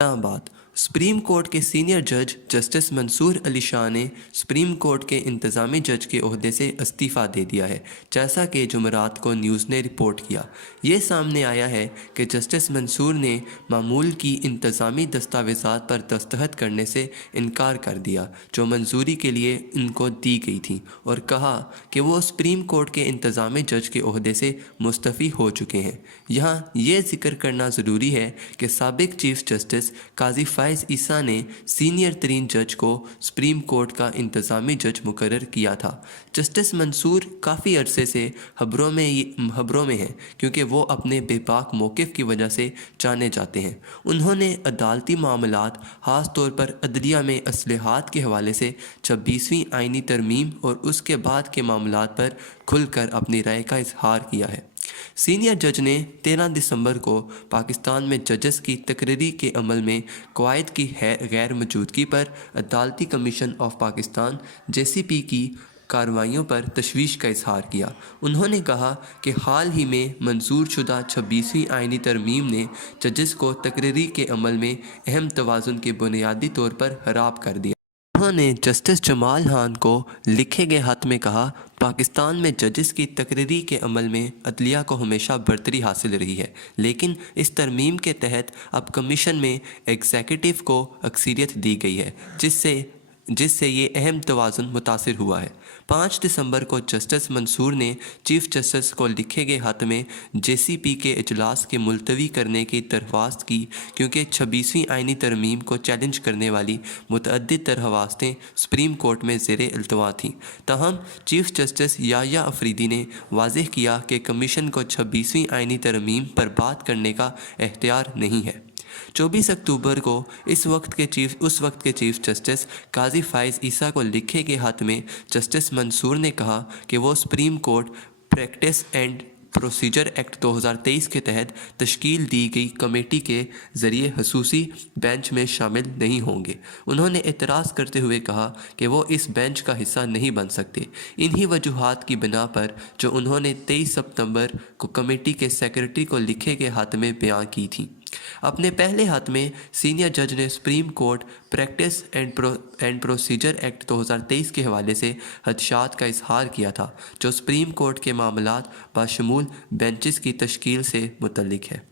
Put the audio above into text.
बात supreme court के senior जज जस्टिस मंसूर अली शाह ने सुप्रीम कोर्ट के इंतज़ामी जज के ओहदे से इस्तीफ़ा दे दिया है, जैसा कि जुमेरात को न्यूज़ ने रिपोर्ट किया। ये सामने आया है कि जस्टिस मंसूर ने मामूल की इंतज़ामी दस्तावेज़ात पर दस्तखत करने से इनकार कर दिया जो मंजूरी के लिए इनको दी गई थी, और कहा कि वो सुप्रीम कोर्ट के इंतज़ामी जज के ओहदे से मुस्तफ़ी हो चुके हैं। यहाँ ये जिक्र करना ज़रूरी है कि साबिक चीफ जस्टिस काजी फ़ाइज़ ईसा ने सीनियर तरीन जज को सुप्रीम कोर्ट का इंतज़ामी जज मुकर्रर किया था। जस्टिस मंसूर काफ़ी अरसे से खबरों में हैं क्योंकि वो अपने बेबाक मौक़िफ़ की वजह से जाने जाते हैं। उन्होंने अदालती मामलात ख़ास तौर पर अदलिया में असलहात के हवाले से 26वीं आइनी तरमीम और उसके बाद के मामलात पर खुलकर अपनी राय का इजहार किया है। सीनियर जज ने 13 दिसंबर को पाकिस्तान में जजेस की तकरीरी के अमल में कवायद की गैर मौजूदगी पर अदालती कमीशन ऑफ पाकिस्तान JCP की कार्रवाइयों पर तशवीश का इजहार किया। उन्होंने कहा कि हाल ही में मंजूर शुदा 26वीं आइनी तरमीम ने जजेस को तकरीरी के अमल में अहम तवाज़ुन के बुनियादी तौर पर खराब कर दिया। उन्होंने जस्टिस जमाल खान को लिखे गए खत में कहा, पाकिस्तान में जजेस की तकरीरी के अमल में अदलिया को हमेशा बरतरी हासिल रही है, लेकिन इस तरमीम के तहत अब कमीशन में एग्जीक्यूटिव को अक्सरियत दी गई है, जिससे ये अहम तवाज़ुन मुतासिर हुआ है। 5 दिसंबर को जस्टिस मंसूर ने चीफ जस्टिस को लिखे गए खत में JCP के इजलास के मुलतवी करने की दरख्वास्त की, क्योंकि 26वीं आइनी तरमीम को चैलेंज करने वाली मुतअद्दिद दरख्वास्तें सुप्रीम कोर्ट में ज़ेर इल्तवा थीं। ताहम चीफ जस्टिस याह्या अफरीदी ने वाज़ेह किया कि कमीशन को 26वीं आइनी तरमीम पर बात करने का इख्तियार नहीं है। 24 अक्टूबर को उस वक्त के चीफ जस्टिस काजी फ़ाइज़ ईसा को लिखे गए खत में जस्टिस मंसूर ने कहा कि वो supreme court practice and procedure act 2023 के तहत तश्कील दी गई कमेटी के ज़रिए खसूसी बेंच में शामिल नहीं होंगे। उन्होंने एतराज़ करते हुए कहा कि वो इस बेंच का हिस्सा नहीं बन सकते। इन्हीं वजूहात की बिना पर जो उन्होंने 23 सितंबर को कमेटी के सेक्रेटरी को लिखे गए खत में बयां की थी। अपने पहले खत में सीनियर जज ने supreme court practice and procedure act 2023 के हवाले से खदशात का इजहार किया था, जो सुप्रीम कोर्ट के मामलात बाशमूल बेंचेस की तश्कील से मुतल्लिक है।